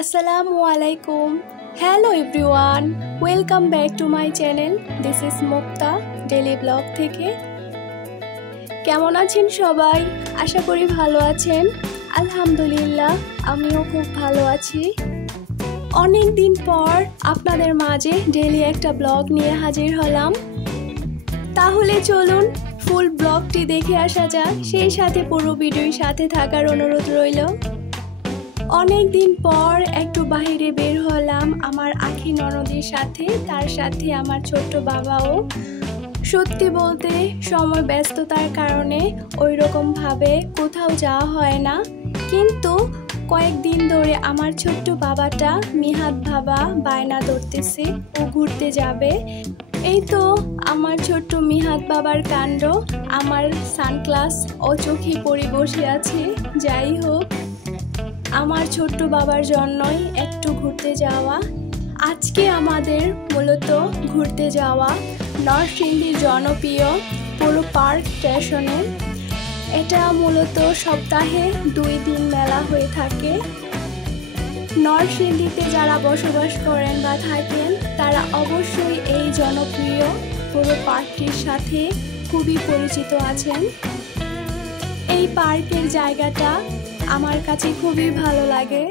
Assalamualaikum. Hello everyone. Welcome back to my channel. This is Mukta Daily Vlog থেকে। কেমন আছেন সবাই? আশা করি ভালো আছেন। আলহামদুলিল্লাহ আমিও খুব ভালো আছি। অনেক দিন পর আপনাদের মাঝে ডেইলি একটা ব্লগ নিয়ে হাজির হলাম। তাহলে চলুন ফুল ব্লগটি দেখে আসা যাক, সেই সাথে পুরো ভিডিওর সাথে থাকার অনুরোধ রইল। অনেক দিন পর একটু বাইরে বের হলাম আমার আখি ননদের সাথে, তার সাথে আমার ছোট্ট বাবাও। সত্যি বলতে সময় ব্যস্ততার কারণে ওই রকম ভাবে কোথাও যাওয়া হয় না, কিন্তু কয়েকদিন ধরে আমার ছোট্ট বাবাটা মিহাদ বাবা বায়না ধরতেছে ও ঘুরতে যাবে। এই তো আমার ছোট্ট মিহাদ বাবার কাণ্ড, আমার সানগ্লাস ও চোখে পড়ে বসে আছে। যাই হোক, আমার ছোট্ট বাবার জন্যই একটু ঘুরতে যাওয়া। আজকে আমাদের মূলত ঘুরতে যাওয়া নরসিংদীর জনপ্রিয় পুরো পার্ক স্টেশনে। এটা মূলত সপ্তাহে 2 দিন মেলা হয়ে থাকে। নরসিংদীতে যারা বসবাস করেন বা থাকেন তারা অবশ্যই এই জনপ্রিয় পুরো পার্কটির সাথে খুবই পরিচিত আছেন। এই পার্কের জায়গাটা আমার কাছে খুবই ভালো লাগে।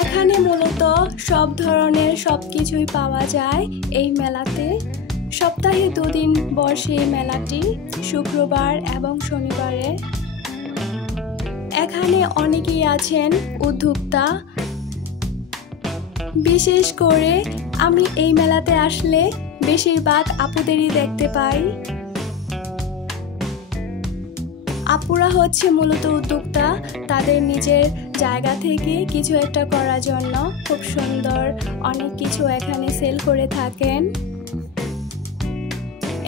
এখানে মূলত সব ধরনের সবকিছুই পাওয়া যায় এই মেলাতে। সপ্তাহে 2 দিন বসে এই মেলাটি, শুক্রবার এবং শনিবারে। এখানে অনেকেই আছেন উদ্যোক্তা। বিশেষ করে আমি এই মেলাতে আসলে বেশিরভাগ আপুদেরই দেখতে পাই। আপুরা হচ্ছে মূলত উদ্যোক্তা, তাদের নিজের জায়গা থেকে কিছু একটা করার জন্য খুব সুন্দর অনেক কিছু এখানে সেল করে থাকেন।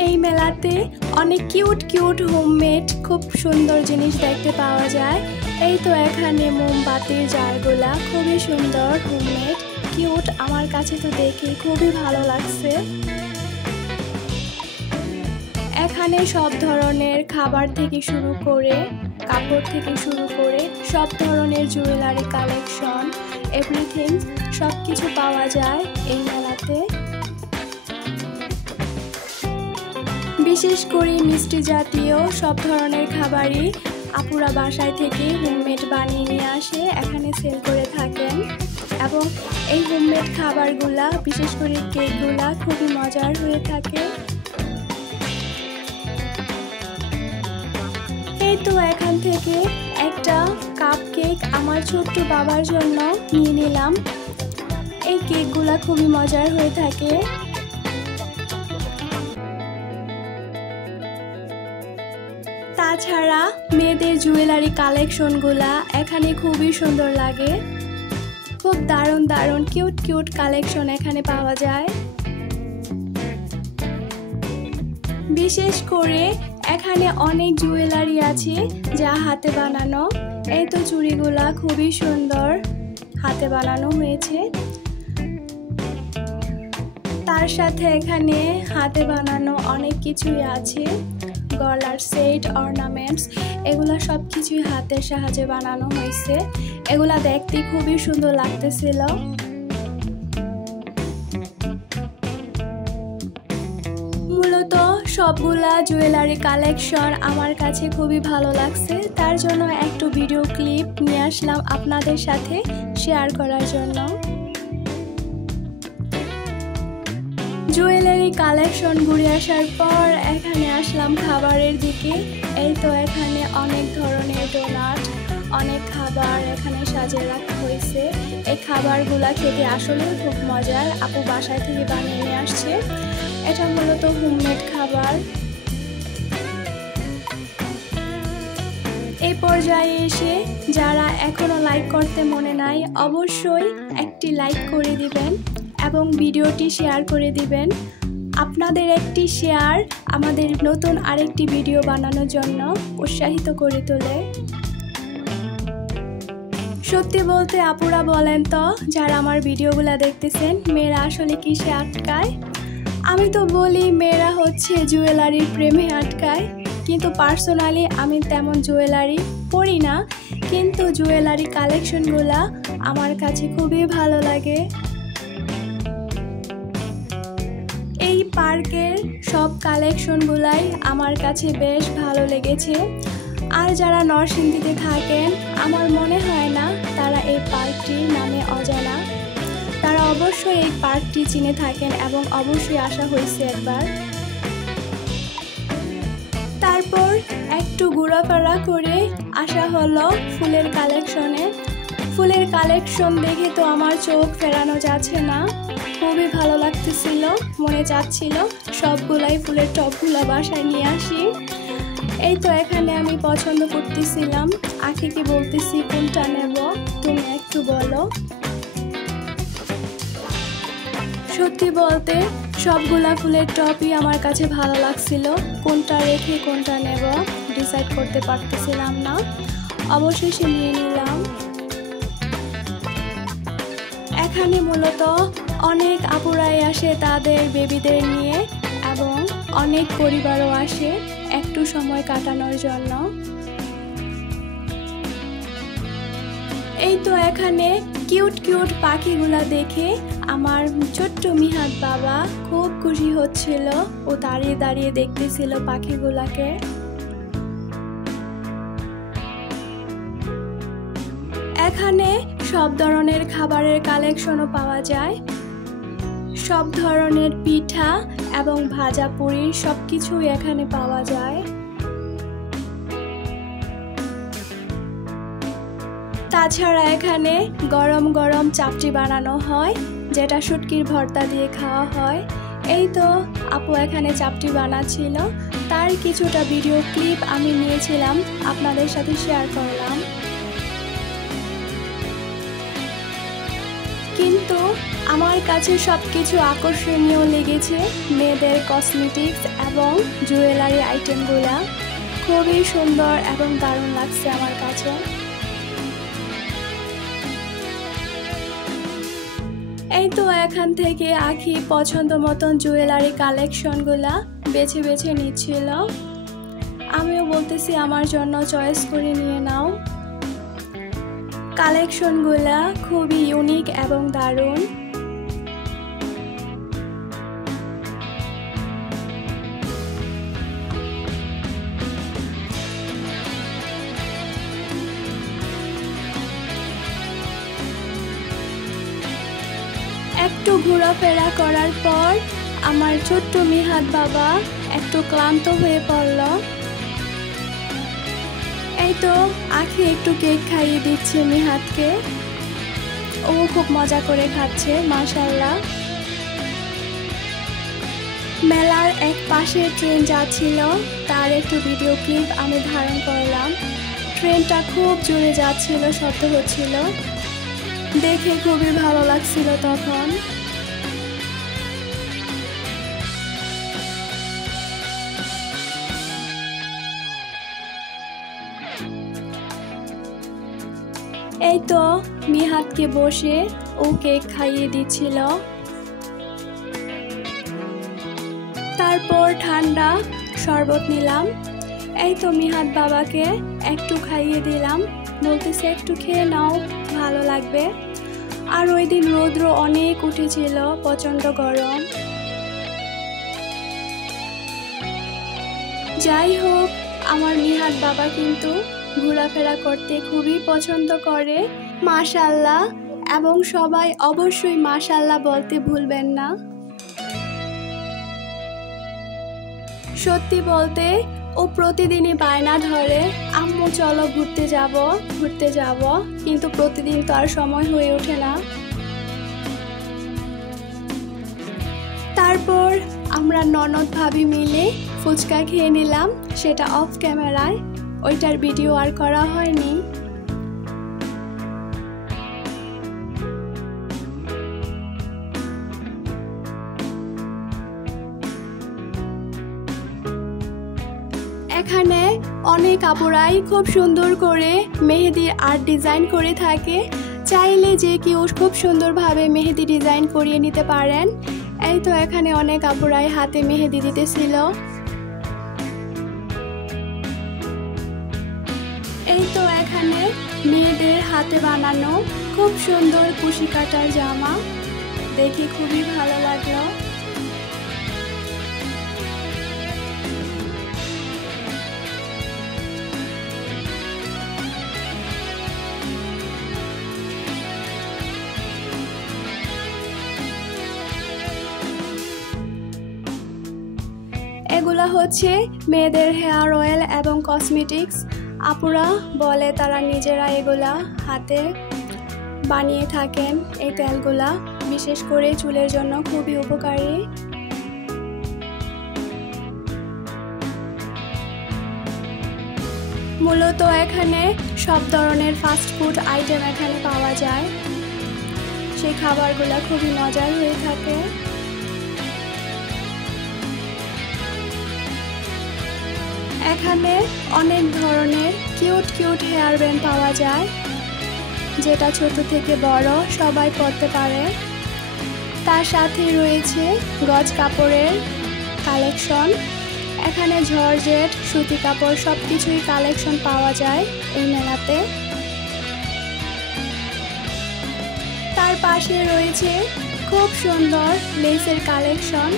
এই মেলাতে অনেক কিউট কিউট হোমমেড খুব সুন্দর জিনিস দেখতে পাওয়া যায়। এই তো এখানে মোমবাতির জারগুলা খুবই সুন্দর হোমমেড কিউট, আমার কাছে তো দেখে খুবই ভালো লাগছে। এখানে সব ধরনের খাবার থেকে শুরু করে কাপড় থেকে শুরু করে সব ধরনের জুয়েলারি কালেকশন এভরিথিং সব কিছু পাওয়া যায় এই মেলাতে। বিশেষ করে মিষ্টি জাতীয় সব ধরনের খাবারই আপুরা বাসায় থেকে হোমমেড বানিয়ে নিয়ে আসে, এখানে সেল করে থাকেন। এবং এই হোমমেড খাবারগুলা বিশেষ করে কেকগুলা খুবই মজার হয়ে থাকে। এই তো এখান থেকে একটা কাপ কেক আমার ছোট্ট বাবার জন্য নিয়ে নিলাম। এই কেকগুলা খুবই মজার হয়ে থাকে। তাছাড়া মেয়েদের জুয়েলারি কালেকশনগুলা এখানে খুবই সুন্দর লাগে। খুব দারুণ দারুণ কিউট কিউট কালেকশন এখানে পাওয়া যায়। বিশেষ করে এখানে অনেক জুয়েলারি আছে যা হাতে বানানো। এই তো চুড়িগুলা খুবই সুন্দর হাতে বানানো হয়েছে। তার সাথে এখানে হাতে বানানো অনেক কিছুই আছে, গলার সেট, অর্নামেন্টস, এগুলা সব কিছুই হাতের সাহায্যে বানানো হয়েছে। এগুলা দেখতে খুবই সুন্দর লাগতেছিল। মূলত সবগুলা জুয়েলারি কালেকশন আমার কাছে খুবই ভালো লাগছে, তার জন্য একটু ভিডিও ক্লিপ নিয়ে আসলাম আপনাদের সাথে শেয়ার করার জন্য। জুয়েলারি কালেকশন ঘুরে আসার পর এখানে আসলাম খাবারের দিকে। এই তো এখানে অনেক ধরনের ডোনাট, অনেক খাবার এখানে সাজিয়ে রাখা হয়েছে। এই খাবারগুলা খেতে আসলে খুব মজার, আপু বাসায় থেকে বানিয়ে নিয়ে আসছে। এটা মূলত হোমমেড খাবার। এই পর্যায়ে এসে যারা এখনো লাইক করতে মনে নাই অবশ্যই একটি লাইক করে দিবেন এবং ভিডিওটি শেয়ার করে দিবেন। আপনাদের একটি শেয়ার আমাদের নতুন আরেকটি ভিডিও বানানোর জন্য উৎসাহিত করে তোলে। সত্যি বলতে আপুরা বলেন তো যারা আমার ভিডিওগুলো দেখতেছেন, মেয়েরা আসলে কিসে আটকায়? আমি তো বলি মেয়েরা হচ্ছে জুয়েলারির প্রেমে আটকায়, কিন্তু পার্সোনালি আমি তেমন জুয়েলারি পরি না, কিন্তু জুয়েলারি কালেকশনগুলা আমার কাছে খুবই ভালো লাগে। এই পার্কের সব কালেকশনগুলাই আমার কাছে বেশ ভালো লেগেছে। আর যারা নরসিংদীতে থাকেন, আমার মনে হয় না তারা এই পার্কটির নামে অজানা। তারা অবশ্যই এই পার্কটি চিনে থাকেন এবং অবশ্যই আসা হয়েছে একবার। তারপর একটু ঘোরাফেরা করে আসা হলো ফুলের কালেকশনে। ফুলের কালেকশন দেখে তো আমার চোখ ফেরানো যাচ্ছে না, খুবই ভালো লাগতেছিল। মনে যাচ্ছিল সবগুলাই ফুলের টবগুলো বাসায় নিয়ে আসি। এই তো এখানে আমি পছন্দ করতেছিলাম, আখিকে বলতেছি কোনটা নেব, তুমি একটু বলো। সত্যি বলতে সবগুলা ফুলের টপই আমার কাছে ভালো লাগছিল, কোনটা রেখে কোনটা নেব ডিসাইড করতে পারতেছিলাম না। অবশেষে নিয়ে নিলাম। এখানে মূলত অনেক আপুরাই আসে তাদের বেবিদের নিয়ে এবং অনেক পরিবারও আসে একটু সময় কাটানোর জন্য। এই তো এখানে কিউট কিউট পাখিগুলা দেখে আমার ছোট্ট মিহাদ বাবা খুব খুশি হচ্ছিল। ও দাঁড়িয়ে দাঁড়িয়ে দেখতেছিল পাখিগুলাকে। এখানে সব ধরনের খাবারের কালেকশনও পাওয়া যায়। সব ধরনের পিঠা এবং ভাজা পুরি সবকিছুই এখানে পাওয়া যায়। তাছাড়া এখানে গরম গরম চাপটি বানানো হয়, যেটা শুটকির ভর্তা দিয়ে খাওয়া হয়। এই তো আপু এখানে চাপটি বানাচ্ছিল, তার কিছুটা ভিডিও ক্লিপ আমি নিয়েছিলাম, আপনাদের সাথে শেয়ার করলাম। কিন্তু আমার কাছে সবকিছু আকর্ষণীয় লেগেছে মেয়েদের কসমেটিক্স এবং জুয়েলারি আইটেমগুলা। খুবই সুন্দর এবং দারুণ লাগছে আমার কাছে। এই তো এখান থেকে আখি পছন্দ মতন জুয়েলারি কালেকশনগুলা বেছে বেছে নিচ্ছিল। আমিও বলতেছি আমার জন্য চয়েস করে নিয়ে নাও। কালেকশনগুলা খুবই ইউনিক এবং দারুণ। একটু ঘোরাফেরা করার পর আমার ছোট্ট মিহাদ বাবা একটু ক্লান্ত হয়ে পড়ল। এই তো আখি একটু কেক খাইয়ে দিচ্ছে মিহাদকে, ও খুব মজা করে খাচ্ছে মাশাআল্লাহ। মেলার এক পাশে ট্রেন যাচ্ছিল, তার একটু ভিডিও ক্লিপ আমি ধারণ করলাম। ট্রেনটা খুব জোরে যাচ্ছিল, শব্দ হচ্ছিল, দেখে খুবই ভালো লাগছিল তখন। এই তো মিহাদকে বসে ও কেক খাইয়ে দিচ্ছিল। তারপর ঠান্ডা শরবত নিলাম। এই তো মিহাদ বাবাকে একটু খাইয়ে দিলাম, বলতেছে একটু খেয়ে নাও, ভালো লাগবে। আর ওই দিন রৌদ্র অনেক উঠেছিল, প্রচন্ড গরম। যাই হোক, আমার মিহাদ বাবা কিন্তু ঘোরাফেরা করতে খুবই পছন্দ করে, মাশাআল্লাহ। এবং সবাই অবশ্যই মাশাআল্লাহ বলতে ভুলবেন না। সত্যি বলতে ও প্রতিদিনই বায়না ধরে, আম্মু চলো ঘুরতে যাব, কিন্তু প্রতিদিন তো আর সময় হয়ে ওঠে না। তারপর আমরা ননদ ভাবি মিলে ফুচকা খেয়ে নিলাম, সেটা অফ ক্যামেরায়, ওইটার ভিডিও আর করা হয়নি। এখানে অনেক আপুরাই খুব সুন্দর করে মেহেদির আর্ট ডিজাইন করে থাকে, চাইলে যে কেউ খুব সুন্দরভাবে মেহেদি ডিজাইন করিয়ে নিতে পারেন। এই তো এখানে অনেক আপুরাই হাতে মেহেদি দিতেছিল। এই তো এখানে মেয়েদের হাতে বানানো খুব সুন্দর কুশি কাটার জামা, দেখে খুবই ভালো লাগলো। এগুলা হচ্ছে মেয়েদের হেয়ার অয়েল এবং কসমেটিক্স। আপুরা বলে তারা নিজেরা এগুলা হাতে বানিয়ে থাকেন। এই তেলগুলা বিশেষ করে চুলের জন্য খুবই উপকারী। মূলত এখানে সব ধরনের ফাস্ট ফুড আইটেম এখানে পাওয়া যায়। সেই খাবারগুলো খুবই মজার হয়ে থাকে। এখানে অনেক ধরনের কিউট কিউট হেয়ার ব্যান্ড পাওয়া যায়, যেটা ছোট থেকে বড় সবাই পরতে পারে। তার সাথে রয়েছে গজ কাপড়ের কালেকশন। এখানে জর্জেট, সুতি কাপড় সব কিছুই কালেকশন পাওয়া যায় এই মেলাতে। তার পাশে রয়েছে খুব সুন্দর লেসের কালেকশন।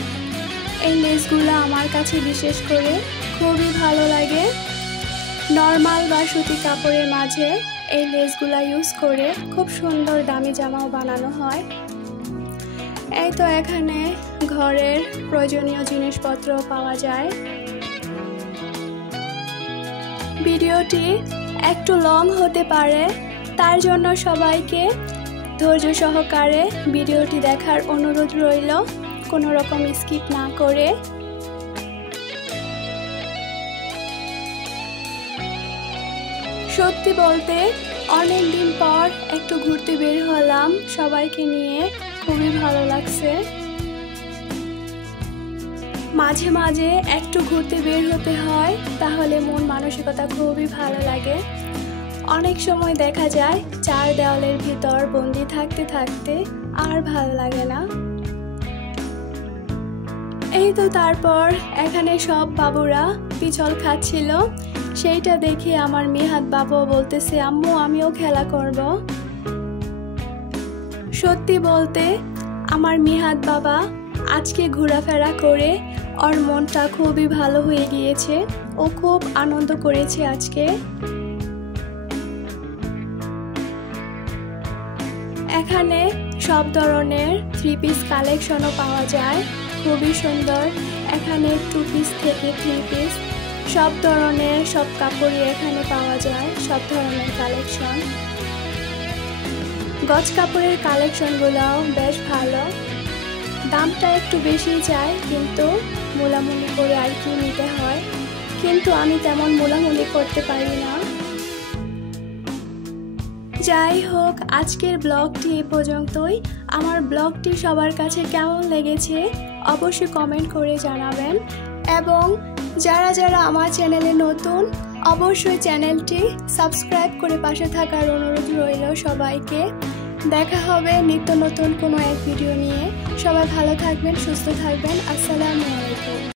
এই লেসগুলো আমার কাছে বিশেষ করে খুবই ভালো লাগে। নর্মাল বা সুতি কাপড়ের মাঝে এই লেসগুলো ইউজ করে খুব সুন্দর দামি জামাও বানানো হয়। এই তো এখানে ঘরের প্রয়োজনীয় জিনিসপত্র পাওয়া যায়। ভিডিওটি একটু লং হতে পারে, তার জন্য সবাইকে ধৈর্য সহকারে ভিডিওটি দেখার অনুরোধ রইল, কোনো রকম স্কিপ না করে। সত্যি বলতে অনেক দিন পর একটু ঘুরতে বের হলাম সবাইকে নিয়ে, খুবই ভালো লাগছে। মাঝে মাঝে একটু ঘুরতে বের হতে হয়, তাহলে মন মানসিকতা খুবই ভালো লাগে। অনেক সময় দেখা যায় চার দেওয়ালের ভিতর বন্দি থাকতে থাকতে আর ভালো লাগে না। এই তো তারপর এখানে সব বাবুরা পিছল খাচ্ছিল, সেইটা দেখে আমার মিহাত বাবাও বলতেছে আম্মু আমিও খেলা করব। সত্যি বলতে আমার মিহাত বাবা আজকে ঘোরাফেরা করে ওর মনটা খুবই ভালো হয়ে গিয়েছে, ও খুব আনন্দ করেছে আজকে। এখানে সব ধরনের 3 পিস কালেকশনও পাওয়া যায়, খুবই সুন্দর। এখানে 2 পিস থেকে 3 পিস সব ধরনের সব কাপড়ই এখানে পাওয়া যায়, সব ধরনের কালেকশন। গজ কাপড়ের কালেকশনগুলোও বেশ ভালো, দামটা একটু বেশি যায়, কিন্তু মোলামুলি করে আর কি নিতে হয়, কিন্তু আমি তেমন মোলামুলি করতে পারি না। যাই হোক, আজকের ব্লগটি এ পর্যন্তই। আমার ব্লগটি সবার কাছে কেমন লেগেছে অবশ্যই কমেন্ট করে জানাবেন, এবং যারা যারা আমার চ্যানেলে নতুন অবশ্যই চ্যানেলটি সাবস্ক্রাইব করে পাশে থাকার অনুরোধ রইল সবাইকে। দেখা হবে নিত্য নতুন কোনো এক ভিডিও নিয়ে। সবাই ভালো থাকবেন, সুস্থ থাকবেন। আসসালামু আলাইকুম।